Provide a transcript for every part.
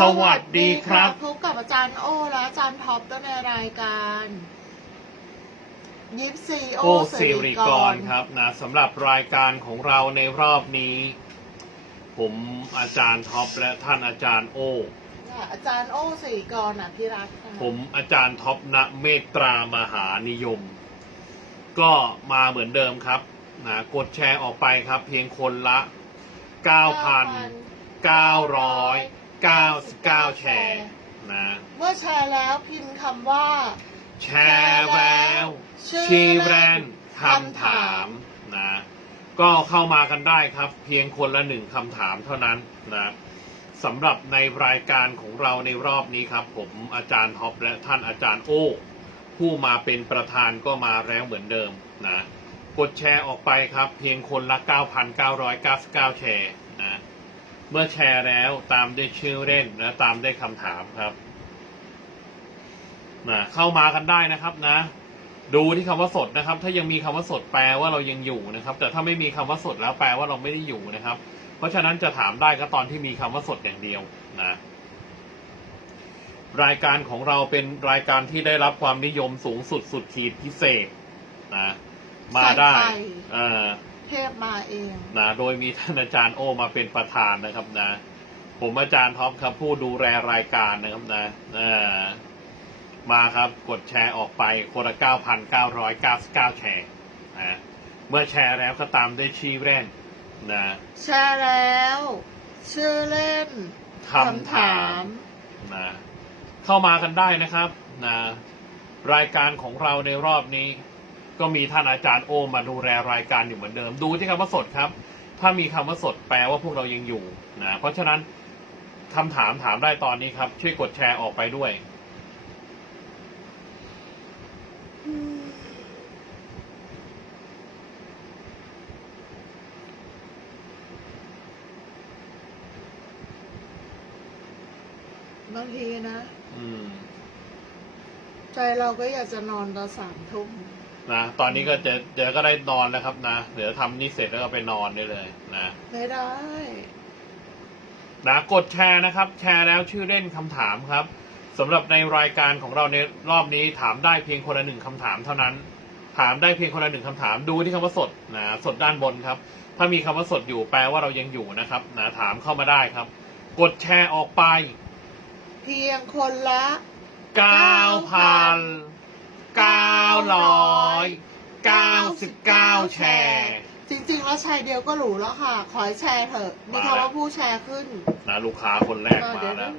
สวัสดีครับ พบกับอาจารย์โอและอาจารย์ท็อปต้นในรายการยิปซีโอโอสิริกรครับนะสำหรับรายการของเราในรอบนี้ ผมอาจารย์ท็อปและท่านอาจารย์โอค่ะอาจารย์โอสิริกรอะพี่รักนะคะผมอาจารย์ท็อปณเมตตรามหานิยม ก็มาเหมือนเดิมครับนะกดแชร์ออกไปครับ เพียงคนละ 9,999 แชร์นะ เมื่อแชร์แล้วพิมพ์คำว่า แชร์แล้วชื่อชีแบรเล่นนด์คำถามนะ ก็เข้ามากันได้ครับ เพียงคนละหนึ่งคำถามเท่านั้นนะสำหรับในรายการของเราในรอบนี้ครับ ผมอาจารย์ท็อปและท่านอาจารย์โอ้ผู้มาเป็นประธานก็มาแล้วเหมือนเดิมนะ กดแชร์ออกไปครับ เพียงคนละ 9,999 แชร์นะ เมื่อแชร์แล้วตามด้วยชื่อเล่นและตามด้วยคำถามครับนะเข้ามากันได้นะครับนะ ดูที่คำว่าสดนะครับ ถ้ายังมีคำว่าสดแปลว่าเรายังอยู่นะครับ แต่ถ้าไม่มีคำว่าสดแล้วแปลว่าเราไม่ได้อยู่นะครับ เพราะฉะนั้นจะถามได้ก็ตอนที่มีคำว่าสดอย่างเดียวนะรายการของเราเป็นรายการที่ได้รับความนิยมสูงสุดสุดขีดพิเศษนะมาได้ใส่ไข่อ่า เทพมาเองนะโดยมีท่านอาจารย์โอมาเป็นประธานนะครับนะ ผมอาจารย์ท็อปครับผู้ดูแลรายการนะครับนะอ่ามาครับกดแชร์ออกไปคนละ9,999 แชร์นะเมื่อแชร์แล้วก็ตามด้วยชื่อเล่นนะแชร์แล้ว ชื่อเล่นคำถามนะเข้ามากันได้นะครับนะรายการของเราในรอบนี้ ก็มีท่านอาจารย์โอมาดูแลรายการอยู่เหมือนเดิม ดูที่คำว่าสดครับ ถ้ามีคำว่าสดแปลว่าพวกเรายังอยู่นะเพราะฉะนั้นคำถามถามได้ตอนนี้ครับ ช่วยกดแชร์ออกไปด้วยบางทีนะอืมใจเราก็อยากจะนอนตอนสามทุ่ม นะ ตอนนี้ก็จะเดี๋ยวก็ได้นอนแล้วครับนะ เดี๋ยวทำนี่เสร็จแล้วก็ไปนอนได้เลยนะไม่ได้นะกดแชร์นะครับ แชร์แล้วชื่อเล่นคำถามครับสำหรับในรายการของเราในรอบนี้ถามได้เพียงคนละหนึ่งคำถามเท่านั้น ถามได้เพียงคนละหนึ่งคำถามดูที่คำว่าสดนะสดด้านบนครับ ถ้ามีคำว่าสดอยู่แปลว่าเรายังอยู่นะครับนะถามเข้ามาได้ครับ กดแชร์ออกไป เพียงคนละ 9,999 แชร์ จริงๆ แล้วแชร์เดียวก็หรูแล้วค่ะ ขอให้แชร์เถอะมีมาแล้ว คำว่าผู้แชร์ขึ้นนะลูกค้าคนแรกเออมาเดี๋ยวแล้ว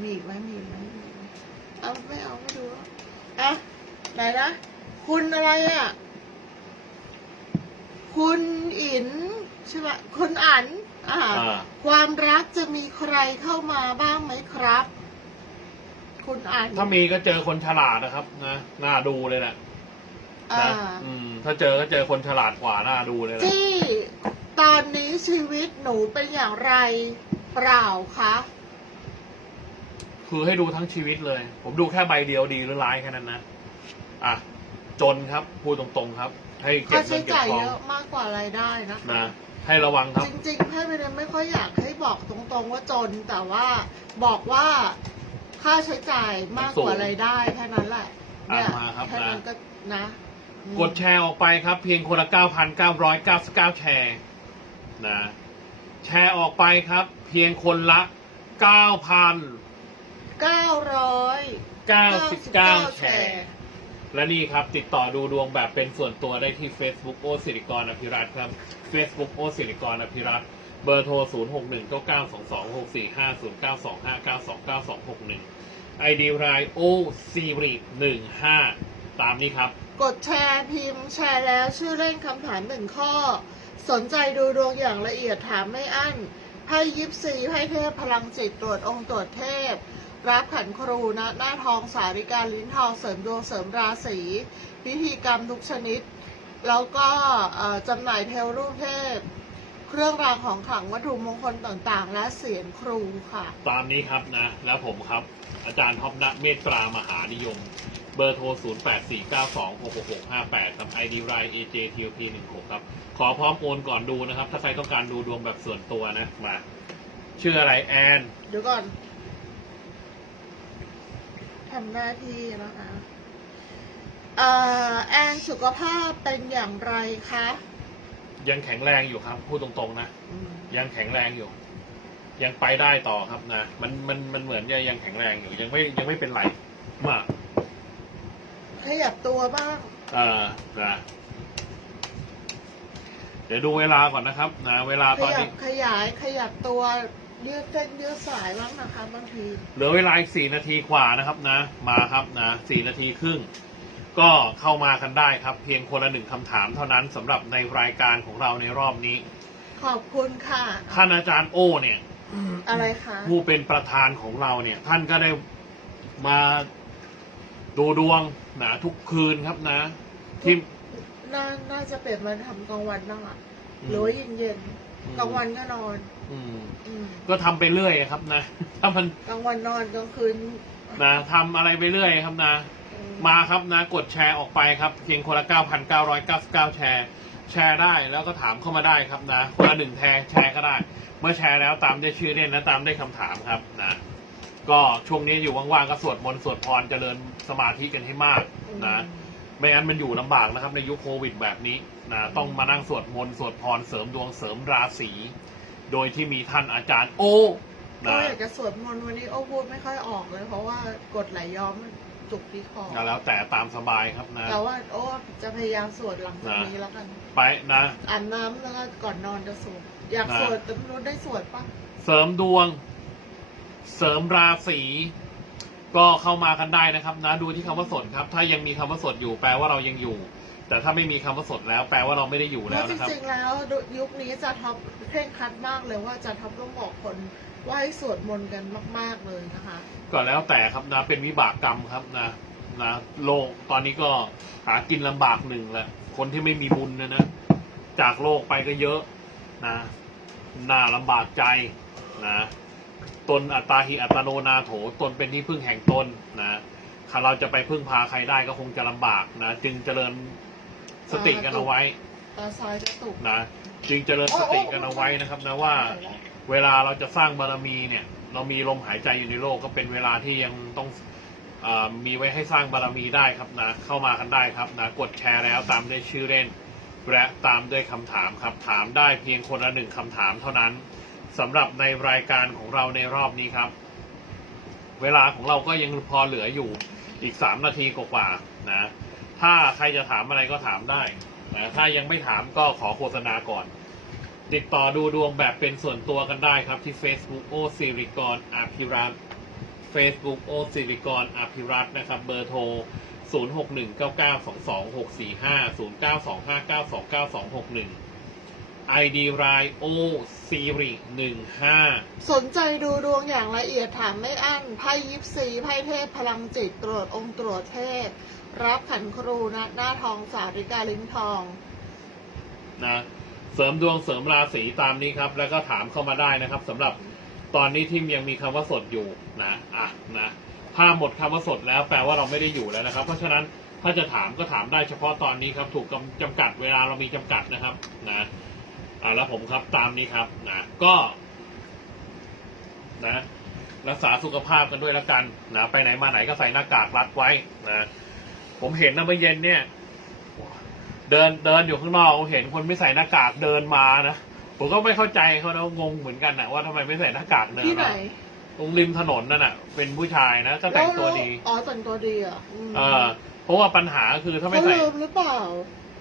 มีอีกไหมมีอีกไหมมีอีกไหมเอาไม่เอาไม่ดูแล้วอะไหนนะ คุณอะไรอะ คุณอินใช่ไหมคุณอันอ่า อ่า ความรักจะมีใครเข้ามาบ้างไหมครับ คุณอันถ้ามีก็เจอคนฉลาดนะครับ นะน่าดูเลยแหละอ่านะอืม ถ้าเจอก็เจอคนฉลาดกว่าน่าดูเลยแหละที่ตอนนี้ชีวิตหนูเป็นอย่างไรเปล่าคะคือให้ดูทั้งชีวิตเลย ผมดูแค่ใบเดียวดีหรือร้ายแค่นั้นนะอะจนครับพูดตรงๆครับ ให้เก็ค่าบเงิใช้นเก็บจ่ายทอเยงอะมากกว่ารายได้นะคะ นะให้ระวังครับ จริงๆแพ่ไม่ได้ไม่ค่อยอยากให้บอกตรงๆว่าจน แต่ว่าบอกว่า ค่าใช้จ่ายมากกว่ารายได้แค่นั้นแหละเนี่ยอะมาครับ แค่นั้นนะก็นะอืมกดแชร์ออกไปครับ เพียงคนละ 9,999 แชร์นะแชร์ออกไปครับ เพียงคนละ9,099เก้าร้อยแชร์ และนี่ครับ ติดต่อดูดวงแบบเป็นส่วนตัวได้ที่ Facebook โอสิริกรอภิรัตน์ครับ Facebook โอสิริกรอภิรัตน์ เบอร์โทร 0 6 1 9 9 2 2 6 4 5 0 9 2 5 9 2 9 2 6 1 ID รายโอซีริ15 ตามนี้ครับ กดแชร์พิมพ์แชร์แล้วชื่อเล่นคำถามหนึ่งข้อ สนใจดูดวงอย่างละเอียดถามไม่อั้นไพ่ยิปซีไพ่เทพพลังจิตตรวจองค์ตรวจเทพ รับขันครูนะหน้าทองสาริการลิ้นทองเสริมดวงเสริมราศีพิธีกรรมทุกชนิด แล้วก็จำหน่ายเทวรูปเทพ เครื่องรางของขลังวัตถุมงคลต่างๆ และเสียงครูค่ะ ตามนี้ครับนะ แล้วผมครับ อาจารย์ท็อปณเมตตรามหานิยม เบอร์โทร 0 8 4 9 2 6 6 6 5 8 ครับ ID ราย AJTLP 1 6ครับ ขอพร้อมโอนก่อนดูนะครับ ถ้าใครต้องการดูดวงแบบส่วนตัวนะ มา ชื่ออะไรแอน เดี๋ยวก่อนทำหน้าที่นะคะเอ่อแอนสุขภาพเป็นอย่างไรคะ ยังแข็งแรงอยู่ครับ พูดตรงๆนะอืมยังแข็งแรงอยู่ ยังไปได้ต่อครับนะ มันมันมันเหมือนจะยังแข็งแรงอยู่ ยังไม่ยังไม่เป็นไรมากขยับตัวบ้างเออนะเดี๋ยวดูเวลาก่อนนะครับนะเวลาขตอนยับนี้ ขยายขยับตัวยืดเส้นยืดสายบ้างนะคะบางที เหลือเวลาอีกสี่นาทีกว่านะครับนะ มาครับนะสี่นาทีครึ่ง ก็เข้ามากันได้ครับ เพียงคนละหนึ่งคำถามเท่านั้นสำหรับในรายการของเราในรอบนี้ขอบคุณค่ะ ท่านอาจารย์โอเนี่ยอะไรคะผู้เป็นประธานของเราเนี่ย ท่านก็ได้มาดูดวงนะทุกคืนครับนะ ที่น่าน่าจะเปลี่ยนมาทำกลางวันบ้างอะหรือว่าเย็นเย็นๆกลางวันก็นอน อืมอืมก็ทำไปเรื่อยครับนะถ้ามันกลางวันนอนกลางคืนนะทำอะไรไปเรื่อยครับนะอื มาครับนะกดแชร์ออกไปครับ เพียงคนละ 9,999 แชร์ แชร์ได้แล้วก็ถามเข้ามาได้ครับนะ คนละหนึ่งแชร์แชร์ก็ได้ เมื่อแชร์แล้วตามได้ชื่อเล่นและตามได้คำถามครับนะก็ช่วงนี้อยู่ว่างๆก็สวดมนต์สวดพรเจริญสมาธิกันให้มากนะไม่งั้นมันอยู่ลำบากนะครับ ในยุคโควิดแบบนี้นะต้องมานั่งสวดมนต์สวดพรเสริมดวงเสริมราศีโดยที่มีท่านอาจารย์โอก็นะอยากจะสวดมนต์วันนี้โอ้พูดไม่ค่อยออกเลย เพราะว่ากดไหลย้อม จุกที่คอแล้วแต่ตามสบายครับนะ แต่ว่าโอ้จะพยายามสวดหลังจากนี้แล้วกัน ไปนะอาบน้ำแล้วก็ก่อนนอนจะสวดอยากนะสวดแต่ไม่รู้ได้สวดปะเสริมดวง เสริมราศีก็เข้ามากันได้นะครับ นะ ดูที่คำว่าสดครับ ถ้ายังมีคำว่าสดอยู่แปลว่าเรายังอยู่ แต่ถ้าไม่มีคำว่าสดแล้ว แปลว่าเราไม่ได้อยู่เพแล้วราะจนะครับ ริงๆแล้วยุคนี้จะท็อปเคร่งครัดมากเลยว่าจะท็อปต้องบอกคนว่าให้สวดมนต์กันมาก ๆเลยนะคะ ก็แล้วแต่ครับนะเป็นวิบากกรรมครับนะนะโลกตอนนี้ก็หากินลำบากหนึ่งแหละคนที่ไม่มีบุญเนะนะจากโลกไปก็เยอะนะน่าลำบากใจนะตนอัตตาหิอัตโนนาโถตนเป็นที่พึ่งแห่งตนนะถ้าเราจะไปพึ่งพาใครได้ก็คงจะลำบากนะจึงเจริญ สติกันเอาไว้ตาซ้ายจะตุกนะจึงเจริญสติกันเอาไว้นะครับนะว่าเวลาเราจะสร้างบารมีเนี่ย เรามีลมหายใจอยู่ในโลกก็เป็นเวลาที่ยังต้องอามีไว้ให้สร้างบารมีได้ครับนะ เข้ามากันได้ครับนะกดแชร์แล้วตามด้วยชื่อเล่น และตามด้วยคำถามครับ ถามได้เพียงคนละหนึ่งคำถามเท่านั้นสำหรับในรายการของเราในรอบนี้ครับ เวลาของเราก็ยังพอเหลืออยู่อีกสามนาทีกว่าๆนะ ถ้าใครจะถามอะไรก็ถามได้นะถ้ายังไม่ถามก็ขอโฆษณาก่อน ติดต่อดูดวงแบบเป็นส่วนตัวกันได้ครับที่ Facebook โอซิริกรอาภิรัต Facebook โอซิริกรอาภิรัตนะครับ เบอร์โทร 0619922645 0925929261 ID รายโอซีริ15สนใจดูดวงอย่างละเอียดถามไม่อั้นไพ่ยิปซีไพ่เทพพลังจิตตรวจองค์ตรวจเทพ รับขันครูนะหน้าทองสาริกาลิ้นทอง นะเสริมดวงเสริมราศีตามนี้ครับ แล้วก็ถามเข้ามาได้นะครับสำหรับตอนนี้ที่ยังมีคำว่าสดอยู่นะอะนะถ้าหมดคำว่าสดแล้วแปลว่าเราไม่ได้อยู่แล้วนะครับ เพราะฉะนั้นถ้าจะถามก็ถามได้เฉพาะตอนนี้ครับ ถูกกำจำกัดเวลาเรามีจำกัดนะครับ นะ อ่าแล้วผมครับตามนี้ครับนะก็ นะ รักษาสุขภาพกันด้วยละกันนะไปไหนมาไหนก็ใส่หน้ากากรัดไว้นะผมเห็นนะเมื่อเย็นเนี่ย เดินเดินอยู่ข้างนอกเห็นคนไม่ใส่หน้ากากเดินมานะผมก็ไม่เข้าใจเขานะงงเหมือนกันนะว่าทำไมไม่ใส่หน้ากากเดินที่ไหนมาตรงริมถนนนั่นน่ะ เป็นผู้ชายนะก็แต่งตัวดีอ๋อแต่งตัวดีอะมเออเพราะว่าปัญหาคือถ้าไม่เขาใส่ลืมหรือเปล่า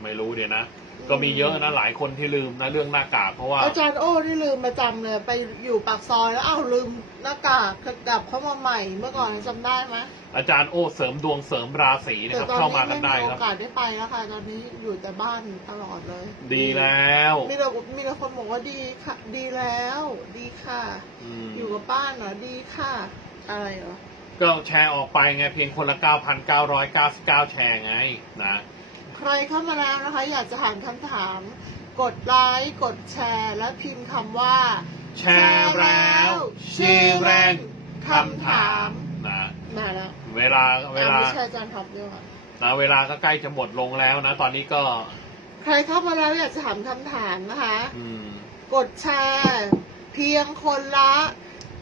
ไม่รู้เดี๋ยวนะ ก็มีเยอะนะหลายคนที่ลืมนะเรื่องหน้ากากเพราะว่า อาจารย์โอ้ที่ลืมประจำเลยไปอยู่ปากซอยแล้วอ้าวลืมหน้ากากกลับเข้ามาใหม่เมื่อก่อนจำได้ไหมอาจารย์โอ้เสริมดวงเสริมราศีนะแต่ครับตอนเข้ามานี้กัไม่นมีได้โอครับ กาสได้ไปแล้วค่ะ ตอนนี้อยู่แต่บ้านตลอดเลยดีแล้วมีแต่มีแต่คนบอกว่าดีค่ะ ดีแล้ว ดีค่ะ อืมอยู่กับบ้านเหรอดีค่ะ อะไรเหรอก็แชร์ออกไปไงเพียงคนละ 9,999 แชร์ไงนะ ใครเข้ามาแล้วนะคะ อยากจะถามคำถาม กดไลค์กดแชร์ และพิมพ์คำว่า แชร์แล้วชื่อแรงคำถามนะมาแล้วเวลาเวลาอะไม่ใช่อาจารย์ท็อปด้วยค่ะนะเวลาก็ใกล้จะหมดลงแล้วนะ ตอนนี้ก็ ใครเข้ามาแล้วอยากจะถามคำถามนะคะอืมกดแชร์ เพียงคนละ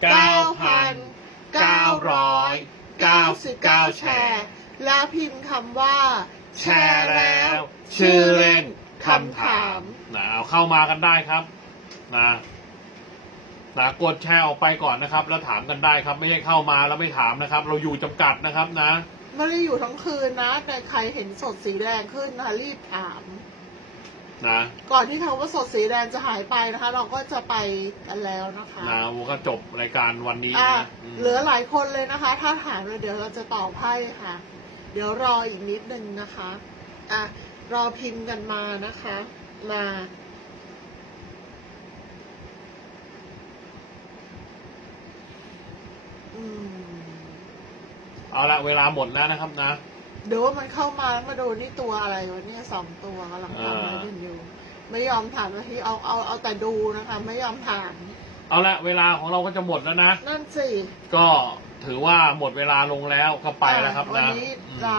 9,999 แชร์ แล้วพิมพ์คำว่า แชร์แล้ว ชื่อเล่นคำถามนะเอาเข้ามากันได้ครับนะนะกดแชร์ออกไปก่อนนะครับ แล้วถามกันได้ครับ ไม่ใช่เข้ามาแล้วไม่ถามนะครับ เราอยู่จำกัดนะครับนะ ไม่ได้อยู่ทั้งคืนนะ แต่ใครเห็นสดสีแดงขึ้นนะคะรีบถาม นะก่อนที่คำว่าสดสีแดงจะหายไปนะคะ เราก็จะไปกันแล้วนะคะ นะมันก็จบรายการวันนี้อะนะอืมเหลือหลายคนเลยนะคะ ถ้าถามเลยเดี๋ยวเราจะตอบให้ค่ะ เดี๋ยวรออีกนิดนึงนะคะอะรอพิมพ์กันมานะคะ มาอืมเอาละเวลาหมดแล้วนะครับนะเดี๋ยวว่ามันเข้ามาแล้วมาดูนี่ตัวอะไรวะเนี่ยสองตัวกำลังทำอะไรกันอยู่ ไม่ยอมถามนาทีเอาเอาเอาแต่ดูนะคะ ไม่ยอมถาม เอาละเวลาของเราก็จะหมดแล้วนะ นั่นสิ ก็ ถือว่าหมดเวลาลงแล้วก็ไปแล้วครับวันะนี้ลา